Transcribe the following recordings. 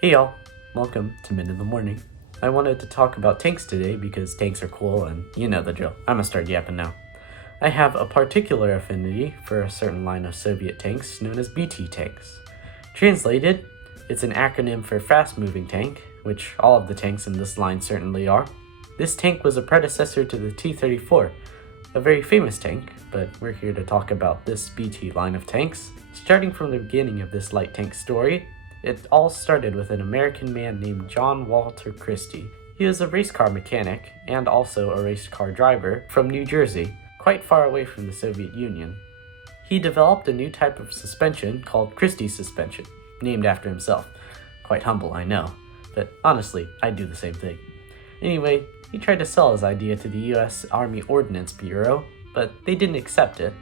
Hey y'all, welcome to Min in the Morning. I wanted to talk about tanks today because tanks are cool and you know the drill. I'm gonna start yapping now. I have a particular affinity for a certain line of Soviet tanks known as BT tanks. Translated, it's an acronym for Fast Moving Tank, which all of the tanks in this line certainly are. This tank was a predecessor to the T-34, a very famous tank, but we're here to talk about this BT line of tanks. Starting from the beginning of this light tank story, it all started with an American man named John Walter Christie. He was a race car mechanic and also a race car driver from New Jersey, quite far away from the Soviet Union. He developed a new type of suspension called Christie suspension, named after himself. Quite humble, I know, but honestly, I'd do the same thing. Anyway, he tried to sell his idea to the US Army Ordnance Bureau, but they didn't accept it.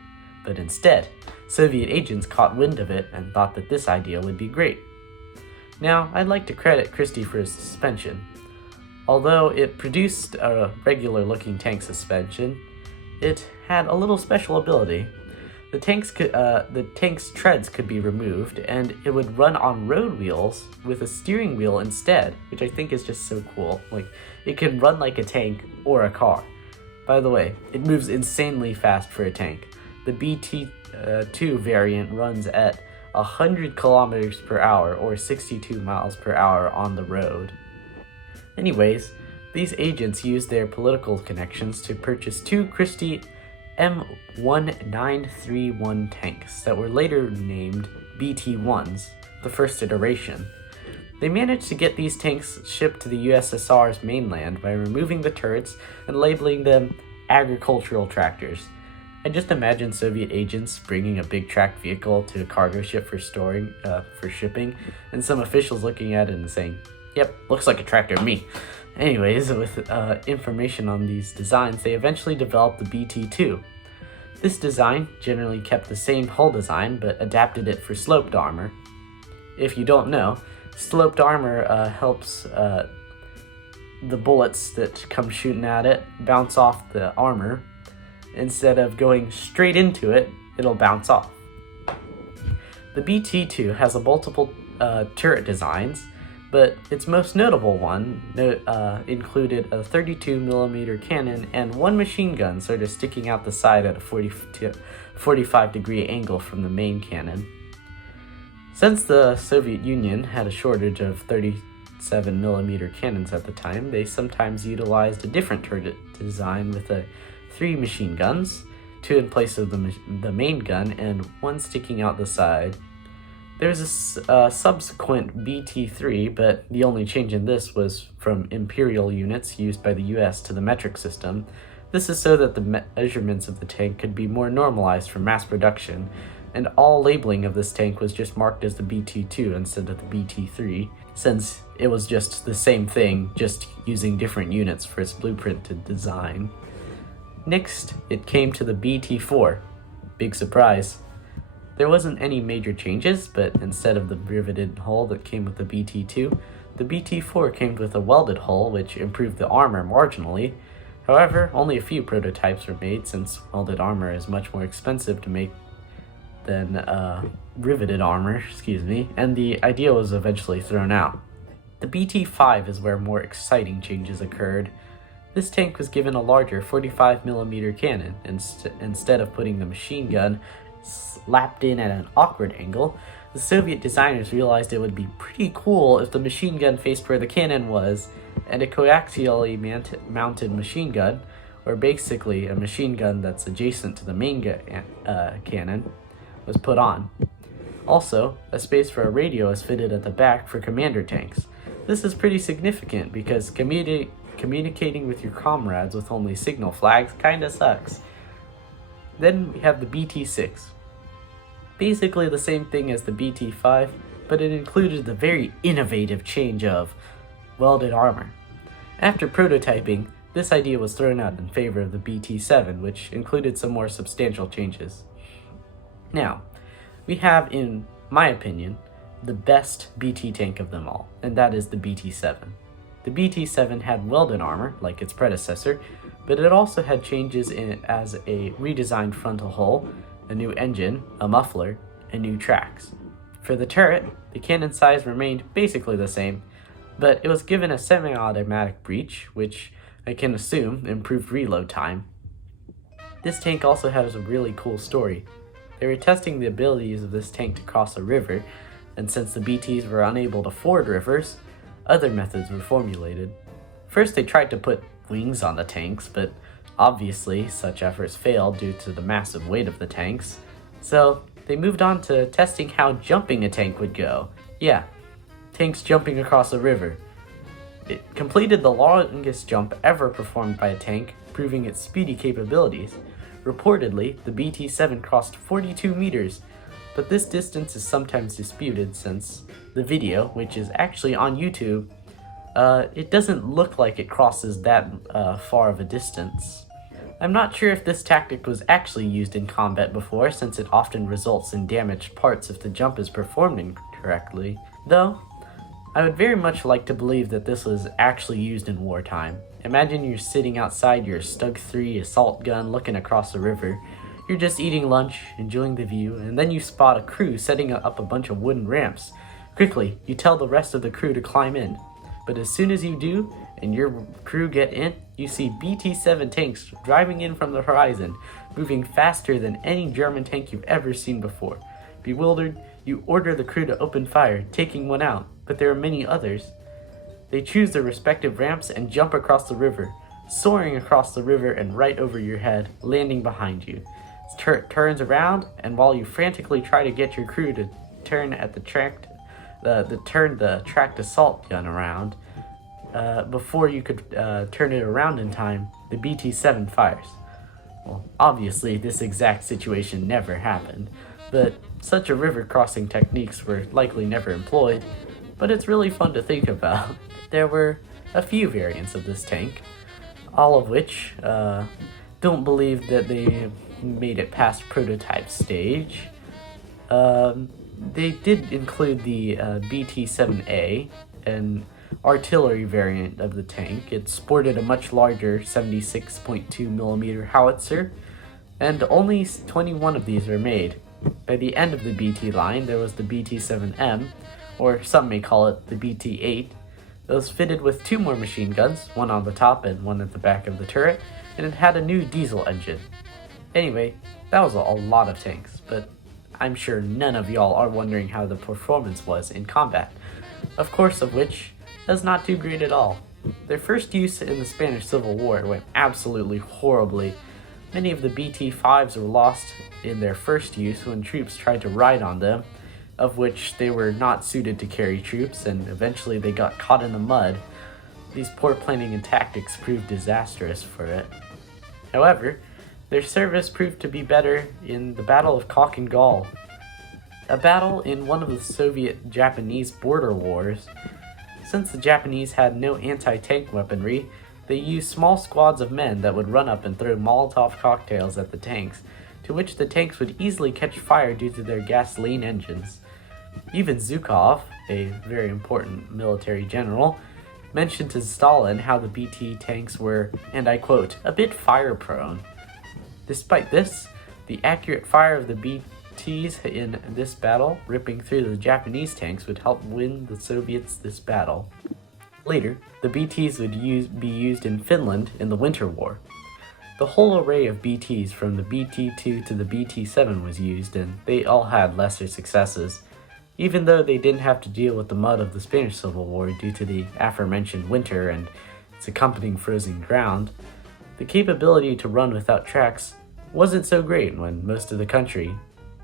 But instead, Soviet agents caught wind of it and thought that this idea would be great. Now, I'd like to credit Christie for his suspension. Although it produced a regular-looking tank suspension, it had a little special ability. The tank's treads could be removed, and it would run on road wheels with a steering wheel instead, which I think is just so cool. It can run like a tank or a car. By the way, it moves insanely fast for a tank. The BT-2 variant runs at 100 kilometers per hour or 62 miles per hour on the road. Anyways, these agents used their political connections to purchase two Christie M1931 tanks that were later named BT-1s, the first iteration. They managed to get these tanks shipped to the USSR's mainland by removing the turrets and labeling them agricultural tractors. I just imagine Soviet agents bringing a big tracked vehicle to a cargo ship for shipping, and some officials looking at it and saying, "Yep, looks like a tractor to me." Anyways, with information on these designs, they eventually developed the BT-2. This design generally kept the same hull design, but adapted it for sloped armor. If you don't know, sloped armor helps the bullets that come shooting at it bounce off the armor. Instead of going straight into it, it'll bounce off. The BT-2 has a multiple turret designs, but its most notable one included a 32mm cannon and one machine gun sort of sticking out the side at a 45-degree angle from the main cannon. Since the Soviet Union had a shortage of 37mm cannons at the time, they sometimes utilized a different turret design with three machine guns, two in place of the main gun and one sticking out the side. There was a subsequent BT-3, but the only change in this was from imperial units used by the US to the metric system. This is so that the measurements of the tank could be more normalized for mass production, and all labeling of this tank was just marked as the BT-2 instead of the BT-3, since it was just the same thing, just using different units for its blueprinted design. Next, it came to the BT-4. Big surprise. There wasn't any major changes, but instead of the riveted hull that came with the BT-2, the BT-4 came with a welded hull, which improved the armor marginally. However, only a few prototypes were made, since welded armor is much more expensive to make than riveted armor, and the idea was eventually thrown out. The BT-5 is where more exciting changes occurred. This tank was given a larger 45mm cannon, instead of putting the machine gun slapped in at an awkward angle. The Soviet designers realized it would be pretty cool if the machine gun faced where the cannon was, and a coaxially mounted machine gun, or basically a machine gun that's adjacent to the main cannon, was put on. Also, a space for a radio is fitted at the back for commander tanks. This is pretty significant because communicating with your comrades with only signal flags kinda sucks. Then we have the BT-6. Basically the same thing as the BT-5, but it included the very innovative change of welded armor. After prototyping, this idea was thrown out in favor of the BT-7, which included some more substantial changes. Now, we have, in my opinion, the best BT tank of them all, and that is the BT-7. The BT-7 had welded armor, like its predecessor, but it also had changes as a redesigned frontal hull, a new engine, a muffler, and new tracks. For the turret, the cannon size remained basically the same, but it was given a semi-automatic breech, which I can assume improved reload time. This tank also has a really cool story. They were testing the abilities of this tank to cross a river, and since the BTs were unable to ford rivers, other methods were formulated. First, they tried to put wings on the tanks, but obviously such efforts failed due to the massive weight of the tanks, so they moved on to testing how jumping a tank would go. Yeah, tanks jumping across a river. It completed the longest jump ever performed by a tank, proving its speedy capabilities. Reportedly, the BT-7 crossed 42 meters, but this distance is sometimes disputed since the video, which is actually on YouTube, it doesn't look like it crosses that far of a distance. I'm not sure if this tactic was actually used in combat before, since it often results in damaged parts if the jump is performed incorrectly, though I would very much like to believe that this was actually used in wartime. Imagine you're sitting outside your Stug 3 assault gun looking across the river. You're just eating lunch, enjoying the view, and then you spot a crew setting up a bunch of wooden ramps. Quickly, you tell the rest of the crew to climb in. But as soon as you do, and your crew get in, you see BT-7 tanks driving in from the horizon, moving faster than any German tank you've ever seen before. Bewildered, you order the crew to open fire, taking one out, but there are many others. They choose their respective ramps and jump across the river, soaring across the river and right over your head, landing behind you. It turns around, and while you frantically try to get your crew to turn at the tracked assault gun around, before you could turn it around in time, the BT-7 fires. Well, obviously this exact situation never happened, but such a river crossing techniques were likely never employed, but it's really fun to think about. There were a few variants of this tank, all of which don't believe that they made it past prototype stage. They did include the BT-7A, an artillery variant of the tank. It sported a much larger 76.2mm howitzer, and only 21 of these were made. By the end of the BT line, there was the BT-7M, or some may call it the BT-8. It was fitted with 2 more machine guns, one on the top and one at the back of the turret, and it had a new diesel engine. Anyway, that was a lot of tanks, but I'm sure none of y'all are wondering how the performance was in combat, of course of which is not too great at all. Their first use in the Spanish Civil War went absolutely horribly. Many of the BT-5s were lost in their first use when troops tried to ride on them, of which they were not suited to carry troops, and eventually they got caught in the mud. These poor planning and tactics proved disastrous for it. However, their service proved to be better in the Battle of Cock and Gall, a battle in one of the Soviet-Japanese border wars. Since the Japanese had no anti-tank weaponry, they used small squads of men that would run up and throw Molotov cocktails at the tanks, to which the tanks would easily catch fire due to their gasoline engines. Even Zhukov, a very important military general, mentioned to Stalin how the BT tanks were, and I quote, a bit fire-prone. Despite this, the accurate fire of the BTs in this battle, ripping through the Japanese tanks, would help win the Soviets this battle. Later, the BTs would be used in Finland in the Winter War. The whole array of BTs from the BT-2 to the BT-7 was used, and they all had lesser successes. Even though they didn't have to deal with the mud of the Spanish Civil War due to the aforementioned winter and its accompanying frozen ground, the capability to run without tracks wasn't so great when most of the country,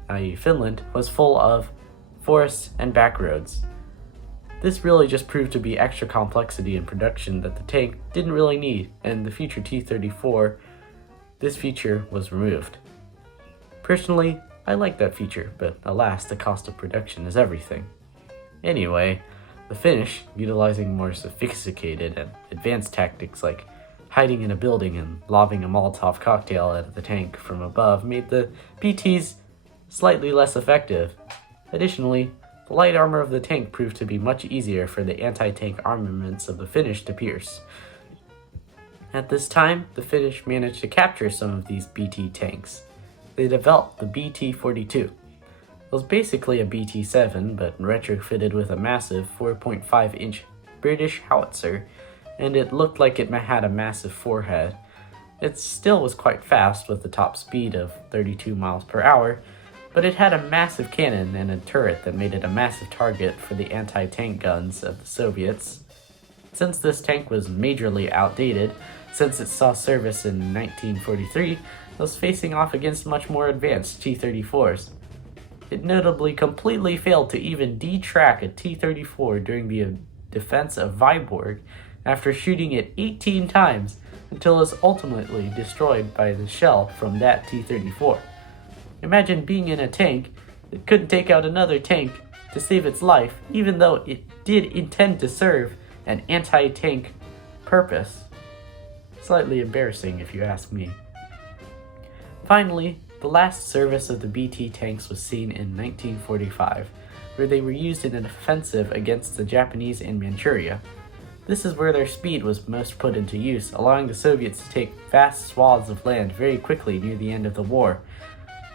i.e. Finland, was full of forests and back roads. This really just proved to be extra complexity in production that the tank didn't really need, and the future T-34, this feature was removed. Personally, I like that feature, but alas, the cost of production is everything. Anyway, the Finnish, utilizing more sophisticated and advanced tactics like hiding in a building and lobbing a Molotov cocktail at the tank from above, made the BTs slightly less effective. Additionally, the light armor of the tank proved to be much easier for the anti-tank armaments of the Finnish to pierce. At this time, the Finnish managed to capture some of these BT tanks. They developed the BT-42. was basically a BT-7, but retrofitted with a massive 4.5-inch British howitzer, and it looked like it had a massive forehead. It still was quite fast with a top speed of 32 miles per hour, but it had a massive cannon and a turret that made it a massive target for the anti-tank guns of the Soviets. Since this tank was majorly outdated, since it saw service in 1943, it was facing off against much more advanced T-34s. It notably completely failed to even detrack a T-34 during the defense of Viborg after shooting it 18 times until it was ultimately destroyed by the shell from that T-34. Imagine being in a tank that couldn't take out another tank to save its life, even though it did intend to serve an anti-tank purpose. Slightly embarrassing if you ask me. Finally, the last service of the BT tanks was seen in 1945, where they were used in an offensive against the Japanese in Manchuria. This is where their speed was most put into use, allowing the Soviets to take vast swaths of land very quickly near the end of the war.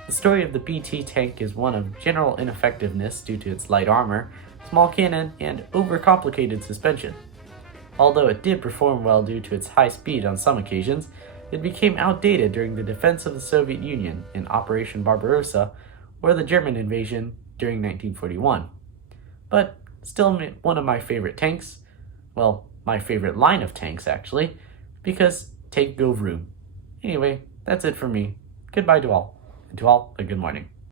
The story of the BT tank is one of general ineffectiveness due to its light armor, small cannon, and overcomplicated suspension. Although it did perform well due to its high speed on some occasions, it became outdated during the defense of the Soviet Union in Operation Barbarossa or the German invasion during 1941. But still one of my favorite tanks, well, my favorite line of tanks actually, because tank go vroom. Anyway, that's it for me. Goodbye to all, and to all a good morning.